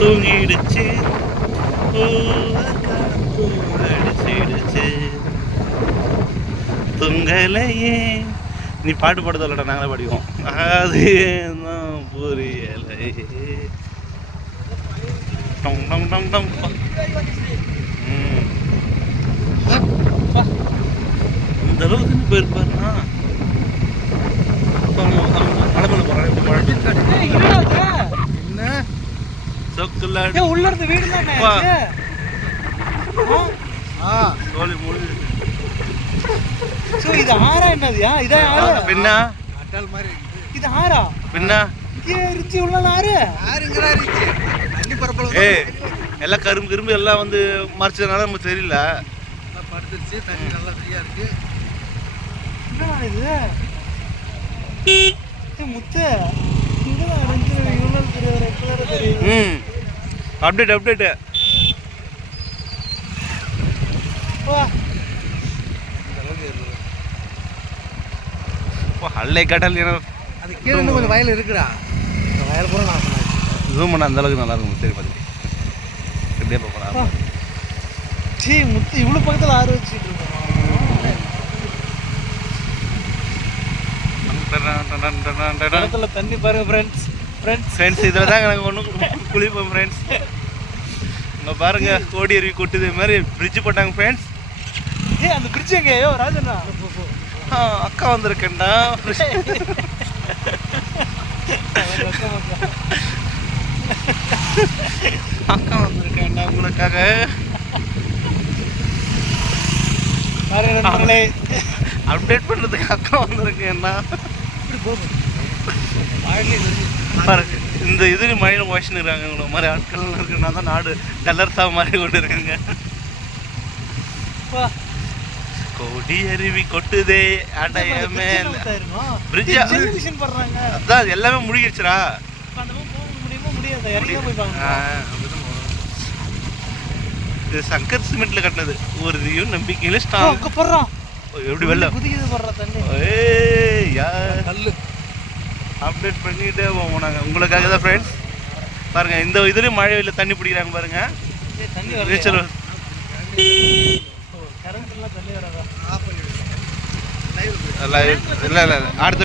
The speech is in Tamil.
தூங்கிடுச்சு அடிச்சிடுச்சு துங்கலையே. நீ பாட்டு பாட சொல்லடா, நாங்களே பாடிக்குவோம். அது புரியலையே. டொங் டொங் டொங் டொங். இந்த அளவுக்கு போயிருப்பாருன்னா உள்ள இருந்து வீடு இது ஆறா என்னதுயா? இதா பின்ன இது ஆறா பின்ன இருந்துச்சு உள்ள ஆறு ஏய் எல்லாம் கரும்பு கரும்பு எல்லாம் வந்து மறைச்சதுனால நமக்கு தெரியல. படுத்துருச்சு, தண்ணி நல்லா ஃப்ரீயா இருக்கு. என்னடா இது முத்து? அப்டேட் அப்டேட் ஹல்லை கடல். அது கீழே கொஞ்சம் வயல் இருக்குடா, வயல் பூரா நான் ஜூம் பண்ண அந்த அளவுக்கு நல்லா இருக்கும். சரி பார்த்துட்டு எப்படியே பார்க்கலாம். சீ முத்து இவ்வளோ பக்கத்தில் ஆறு வச்சுட்டு இருக்கோம். தண்ணி பாருங்க ஃப்ரெண்ட்ஸ். ஃப்ரெண்ட்ஸ் இதில் தாங்க நாங்கள் ஒன்றும் குளிப்போம் ஃப்ரெண்ட்ஸ். இங்கே பாருங்க கோடி அருவி கொட்டுது மாதிரி பிரிட்ஜ் போட்டாங்க ஃப்ரெண்ட்ஸ். ஏ அந்த பிரிட்ஜ் எங்கேயோ ராஜண்ணா? அக்கா வந்திருக்கேன்டா. அக்கா வந்திருக்கேன்டா உங்களுக்காக. அப்டேட் பண்ணுறதுக்கு அக்கா வந்திருக்கேன்டா. பாருங்க இந்த இது மழையில் வாஷின்னு இருக்காங்க. இவங்கள மாதிரி ஆட்கள் இருக்குன்னா தான் நாடு டல்லர்ஸா மாதிரி கொண்டு இருக்குங்க. கோடி அருவி கொட்டுதே அடையமே. பிரிட்ஜா அதான் எல்லாமே முழுகிடுச்சுடா. இது சங்கர் சிமெண்ட்ல கட்டினது. உறுதியும் நம்பிக்கையில ஸ்ட்ராங். எப்படி வெள்ளம் அப்டேட் பண்ணிட்டு போவோம் நாங்கள் உங்களுக்காக தான் ஃப்ரெண்ட்ஸ். பாருங்க இந்த இதுலேயும் மழை வெள்ள தண்ணி பிடிக்கிறாங்க பாருங்க. இல்லை இல்லை அடுத்த